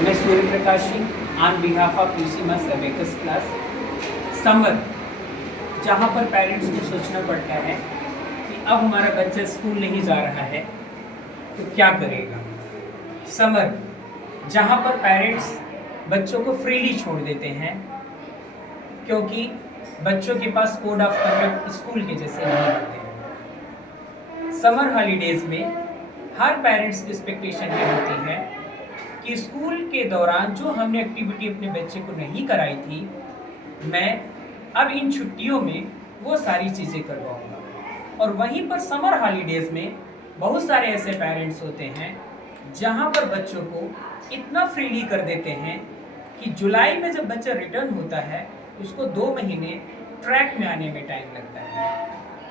मैं सूर्य प्रकाशी on behalf of UC मस abacus class. Summer, जहाँ पर पेरेंट्स को सोचना पड़ता है कि अब हमारा बच्चा स्कूल नहीं जा रहा है तो क्या करेगा। समर, जहाँ पर पेरेंट्स बच्चों को फ्रीली छोड़ देते हैं क्योंकि बच्चों के पास कोड ऑफ कंडक्ट स्कूल के जैसे नहीं होते हैं। समर हॉलीडेज में हर पेरेंट्स की एक्सपेक्टेशन ये होती है कि स्कूल के दौरान जो हमने एक्टिविटी अपने बच्चे को नहीं कराई थी, मैं अब इन छुट्टियों में वो सारी चीज़ें करवाऊंगा। और वहीं पर समर हॉलीडेज में बहुत सारे ऐसे पेरेंट्स होते हैं जहां पर बच्चों को इतना फ्रीली कर देते हैं कि जुलाई में जब बच्चा रिटर्न होता है उसको 2 महीने ट्रैक में आने में टाइम लगता है।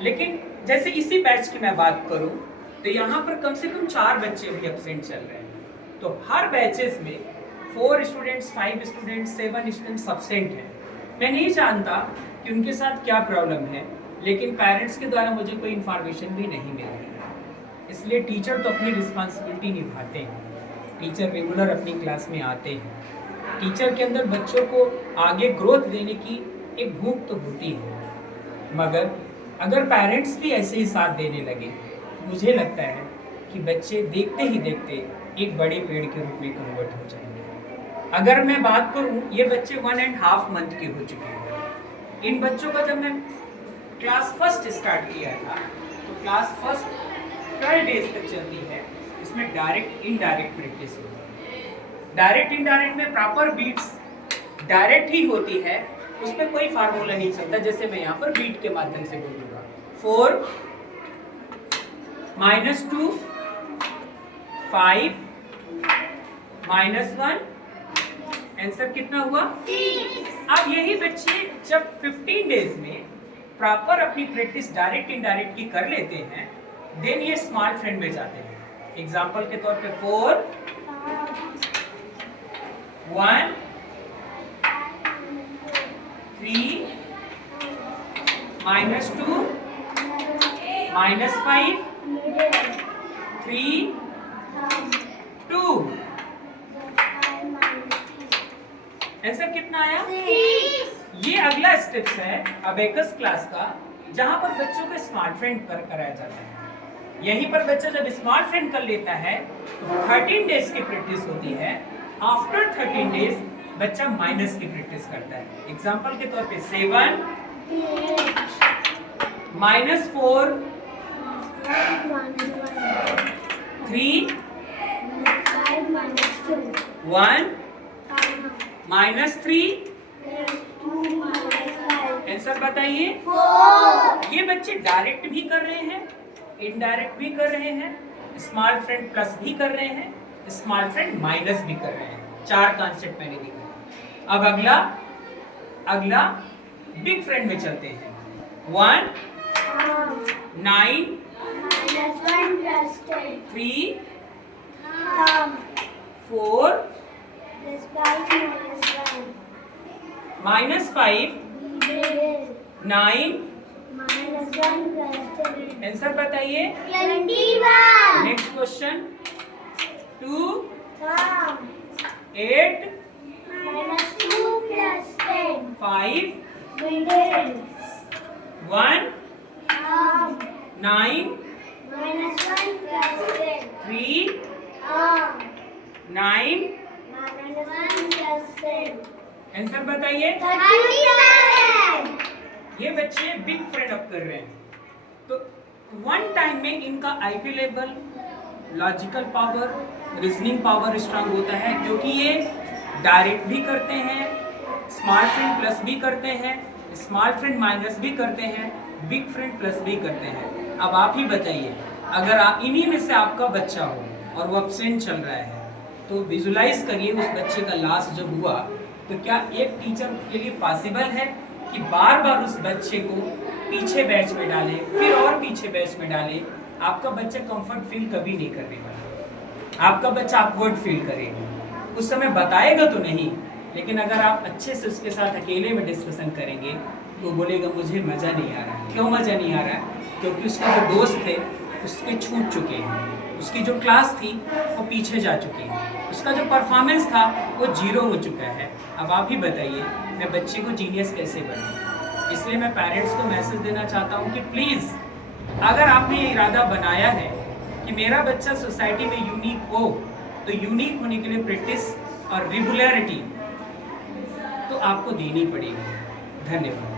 लेकिन जैसे इसी बैच की मैं बात करूं तो यहाँ पर कम से कम 4 बच्चे भी एब्सेंट चल रहे हैं। तो हर बैचेस में 4 स्टूडेंट्स, 5 स्टूडेंट्स, 7 स्टूडेंट्स एब्सेंट हैं। मैं नहीं जानता कि उनके साथ क्या प्रॉब्लम है, लेकिन पेरेंट्स के द्वारा मुझे कोई इन्फॉर्मेशन भी नहीं मिल रही है। इसलिए टीचर तो अपनी रिस्पॉन्सिबिलिटी निभाते हैं, टीचर रेगुलर अपनी क्लास में आते हैं, टीचर के अंदर बच्चों को आगे ग्रोथ देने की एक भूख तो होती है। मगर अगर पेरेंट्स भी ऐसे ही साथ देने लगे, मुझे लगता है कि बच्चे देखते ही देखते एक बड़े पेड़ के रूप में कन्वर्ट हो जाएंगे। अगर मैं बात करूं, ये बच्चे 1.5 मंथ के हो चुके हैं। इन बच्चों का जब मैं क्लास फर्स्ट स्टार्ट किया था तो क्लास फर्स्ट 12 डेज तक चलती है। इसमें डायरेक्ट इनडायरेक्ट प्रैक्टिस होती है। डायरेक्ट इनडायरेक्ट में प्रॉपर बीट्स डायरेक्ट ही होती है, उसमें कोई फार्मूला नहीं चलता। जैसे मैं यहाँ पर बीट के माध्यम से बोलूँगा 4 -2 5 -1, आंसर कितना हुआ? 6। अब यही बच्चे जब 15 डेज में प्रॉपर अपनी प्रैक्टिस डायरेक्ट इनडायरेक्ट की कर लेते हैं, देन ये स्मॉल फ्रेंड में जाते हैं। एग्जांपल के तौर पे 4 1 3 -2 -5 3 2, आंसर कितना आया? 6। ये अगला स्टेप्स है अबेकस क्लास का, जहां पर बच्चों को स्मार्ट फ्रेंड कराया जाता है। यहीं पर बच्चा जब स्मार्ट फ्रेंड कर लेता है तो 13 डेज की प्रैक्टिस होती है। आफ्टर 13 डेज बच्चा माइनस की प्रैक्टिस करता है। एग्जांपल के तौर पे 7 -4 3 1 -3, आंसर बताइए। ये बच्चे डायरेक्ट भी कर रहे हैं, इनडायरेक्ट भी कर रहे हैं, स्मॉल फ्रेंड प्लस भी कर रहे हैं, स्मॉल फ्रेंड माइनस भी कर रहे हैं। 4 कॉन्सेप्ट मैंने दिखाया। अब अगला बिग फ्रेंड में चलते हैं। 1 9 3 4 -5 9, आंसर बताइए। 21। नेक्स्ट क्वेश्चन 2 8 -2 + 10 5 middle 1 9 -1 + 10 3 9, -1 + 10 आंसर बताइए। 37। ये बच्चे बिग फ्रेंड अप कर रहे हैं, तो वन टाइम में इनका IQ level, logical power, reasoning power strong होता है, क्योंकि ये डायरेक्ट भी करते हैं, स्मॉल फ्रेंड प्लस भी करते हैं, स्मॉल फ्रेंड माइनस भी करते हैं, बिग फ्रेंड प्लस भी करते हैं। अब आप ही बताइए, अगर आप इन्हीं में से आपका बच्चा हो और वो एब्सेंट चल रहा है तो विजुलाइज करिए उस बच्चे का लास्ट जब हुआ तो क्या एक टीचर के लिए पॉसिबल है कि बार बार उस बच्चे को पीछे बैच में डाले, फिर और पीछे बैच में डाले। आपका बच्चा कंफर्ट फील कभी नहीं करने वाला, आपका बच्चा ऑकवर्ड फील करेगा। उस समय बताएगा तो नहीं, लेकिन अगर आप अच्छे से उसके साथ अकेले में डिस्कशन करेंगे तो बोलेगा मुझे मज़ा नहीं आ रहा है। क्यों मज़ा नहीं आ रहा है? क्योंकि उसके जो दोस्त थे उसके छूट चुके हैं। उसकी जो क्लास थी वो पीछे जा चुकी है, उसका जो परफॉर्मेंस था वो 0 हो चुका है। अब आप ही बताइए मैं बच्चे को जीनियस कैसे बनाऊँ। इसलिए मैं पेरेंट्स को मैसेज देना चाहता हूँ कि प्लीज़ अगर आपने ये इरादा बनाया है कि मेरा बच्चा सोसाइटी में यूनिक हो, तो यूनिक होने के लिए प्रैक्टिस और रेगुलरिटी तो आपको देनी पड़ेगी। धन्यवाद।